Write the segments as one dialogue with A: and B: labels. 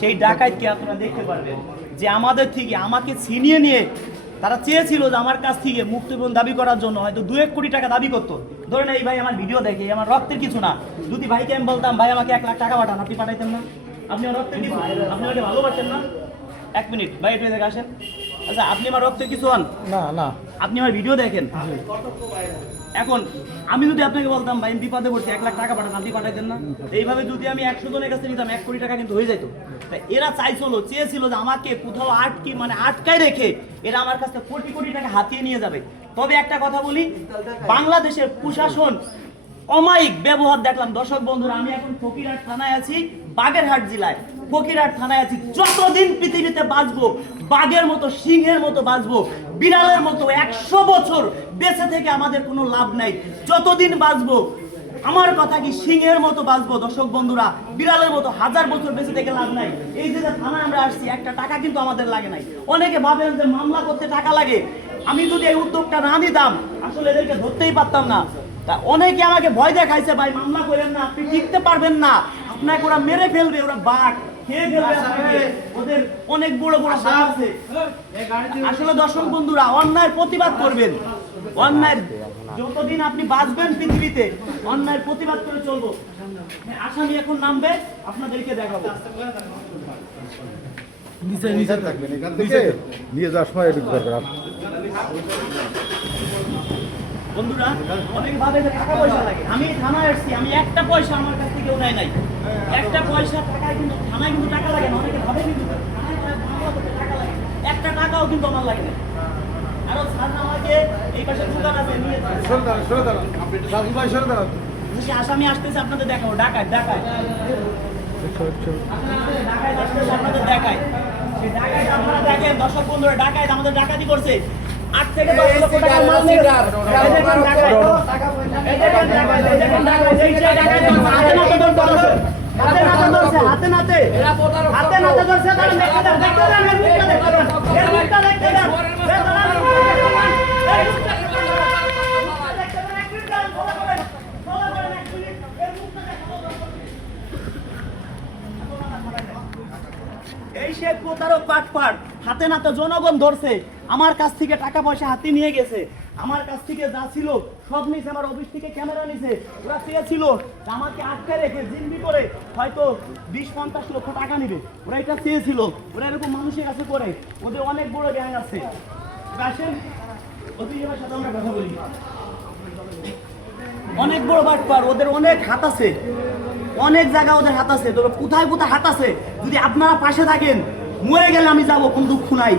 A: সেই ডাকাতকে আপনারা দেখতে পারবেন? যে আমাদের থেকে আমাকে ছিনিয়ে নিয়ে তারা চেয়েছিল যে আমার কাছ থেকে মুক্তিপণ দাবি করার জন্য হয়তো দু এক কোটি টাকা দাবি করতো। ধরেন এই ভাই আমার ভিডিও দেখে আমার রক্তের কিছু না। যদি ভাইকে আমি বলতাম, ভাই, আমাকে এক লাখ টাকা পাঠান, আপনি পাঠাইতেন না? আপনি আমার রক্তের কিছু আপনি আমাকে ভালোবাসেন না? এক মিনিট, ভাই, একটু এদিকে আসেন। আচ্ছা আপনি আমার রক্তের কিছু হন
B: না না।
A: আপনি আমার ভিডিও দেখেন। এখন, আমি যদি আপনাকে বলতাম, ভাই, বিপদে পড়ছি, এক লাখ টাকা পাঠান, আপনি পাঠাইতেন না। এইভাবে যদি আমি একশো জনের কাছে নিতাম, এক কোটি টাকা কিন্তু হয়ে যেত তাই এরা চাইছিল, চেয়েছিল যে আমাকে কোথাও আটকে মানে আটকায় রেখে, এরা আমার কাছে কোটি কোটি টাকা হাতিয়ে নিয়ে যাবে। তবে একটা কথা বলি, বাংলাদেশের প্রশাসন অমায়িক ব্যবহার দেখলাম। দর্শক বন্ধুরা, আমি এখন ফকিরহাট থানায় আছি। বাগেরহাট জেলায়, ফকিরহাট থানায় আছি। যতদিন পৃথিবীতে বাঁচবো, বাঘের মতো, সিংহের মতো বাঁচবো, বিড়ালের মতো একশো বছর বেঁচে থেকে আমাদের কোনো লাভ নাই। যতদিন বাঁচবো, আমার কথা কি সিংহের মতো বাঁচবো? দর্শক বন্ধুরা, বিড়ালের মতো হাজার বছর বেঁচে থেকে লাভ নাই। এই যে থানায় আমরা আসছি, একটা টাকা কিন্তু আমাদের লাগে নাই। অনেকে ভাবেন যে মামলা করতে টাকা লাগে। আমি যদি এই উদ্যোগটা না নিতাম, আসলে এদেরকে ধরতেই পারতাম না। তা অনেকে আমাকে ভয় দেখাইছে, ভাই, মামলা করেন না, আপনি টিকতে পারবেন না। আপনাকে ওরা মেরে ফেলবে ওরা বাঘ। খেয়ে ফেলবে আপনাকে। ওদের অনেক বড় বড় আছে। আসলে দর্শক বন্ধুরা অন্যায়ের প্রতিবাদ করবেন। অন্যায়ের যতদিন আপনি বাঁচবেন পৃথিবীতে অন্যায়ের প্রতিবাদ করে চলবো। আসামি এখন নামবে আপনাদেরকে দেখাবো।
B: নিচে নিচে থাকবেন এখান থেকে নিয়ে যাওয়ার সময়
A: বন্ধুরা অনেক ভাবে টাকা পয়সা লাগে। আমি থানায় আসছি আমি একটা পয়সা আমার কাছ থেকে নাই। একটা পয়সা টাকায় কিন্তু থানায় কিন্তু টাকা লাগে না অনেকে ভাবে কিন্তু টাকা লাগে একটা টাকাও কিন্তু আমার লাগে না। আরও স্যার আমাকে এই পাশে দোকান আছে নিয়ে
B: সরে দাঁড়ান সরে দাঁড়ান আপনি একটু ভাই সরে দাঁড়ান।
A: আসামি আসতেছে আপনাদের দেখাবো? ডাকায় ডাকায়। ঢাকায় আসতেছে আপনাদের দেখায়। সেই আপনারা দেখেন দর্শক বন্ধুরা ডাকায় আমাদের ডাকাতি করছে। আট থেকে দশ লক্ষ টাকার মাল নিয়ে। এই হাতে নাতে হাতে নাতে ধরছে, সে প্রতারক পাটপাট হাতে নাতে জনগণ ধরছে। আমার কাছ থেকে টাকা পয়সা হাতে নিয়ে গেছে। আমার কাছ থেকে যা ছিল সব নিছে আমার অফিস থেকে ক্যামেরা নিছে। ওরা চেয়েছিল আমাকে আটকে রেখে জিম্বি করে হয়তো বিশ, পঞ্চাশ লক্ষ টাকা নিবে। ওরা এটা চেয়েছিল। ওরা এরকম মানুষের কাছে করে। ওদের অনেক বড় গ্যাং আছে। আসেন অফিসের সাথে আমরা কথা বলি। অনেক বড় বাটপার ওদের অনেক হাত আছে। অনেক জায়গা ওদের হাত আছে। তবে কোথায় কোথায় হাত আছে? যদি আপনারা পাশে থাকেন মরে গেলে আমি যাব কোন দুঃখ নাই।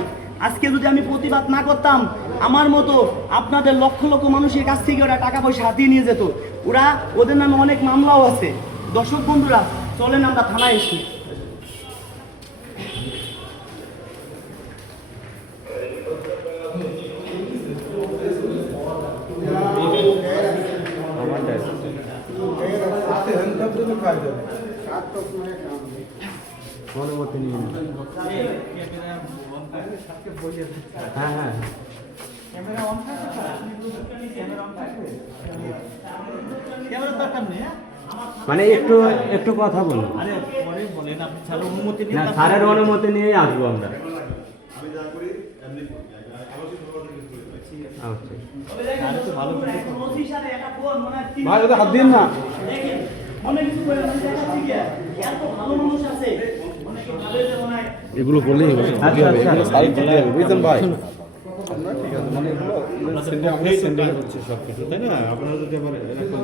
A: আজকে যদি আমি প্রতিবাদ না করতাম আমার মতো আপনাদের লক্ষ লক্ষ মানুষের কাছ থেকে ওরা টাকা পয়সা হাতিয়ে নিয়ে যেত। ওরা ওদের নামে অনেক মামলাও আছে। দর্শক বন্ধুরা চলেন আমরা থানায় এসি।
C: অনুমতি নিয়ে। হ্যাঁ হ্যাঁ
A: হ্যাঁ?
C: মানে একটু একটু কথা বলুন।
A: আরে পরে বলেন আপনি স্যার অনুমতি
C: না স্যারের অনুমতি নিয়েই আসব আমরা। আচ্ছা।
B: ভাই ওদের হাত দিন না। এগুলো বললেই হবে
C: আচ্ছা,
B: হবে
C: আচ্ছা।
B: এগুলো সাইড দিতে হবে বুঝছেন ভাই
D: হচ্ছে সব কিছু তাই না আপনারা যদি আবার এরকম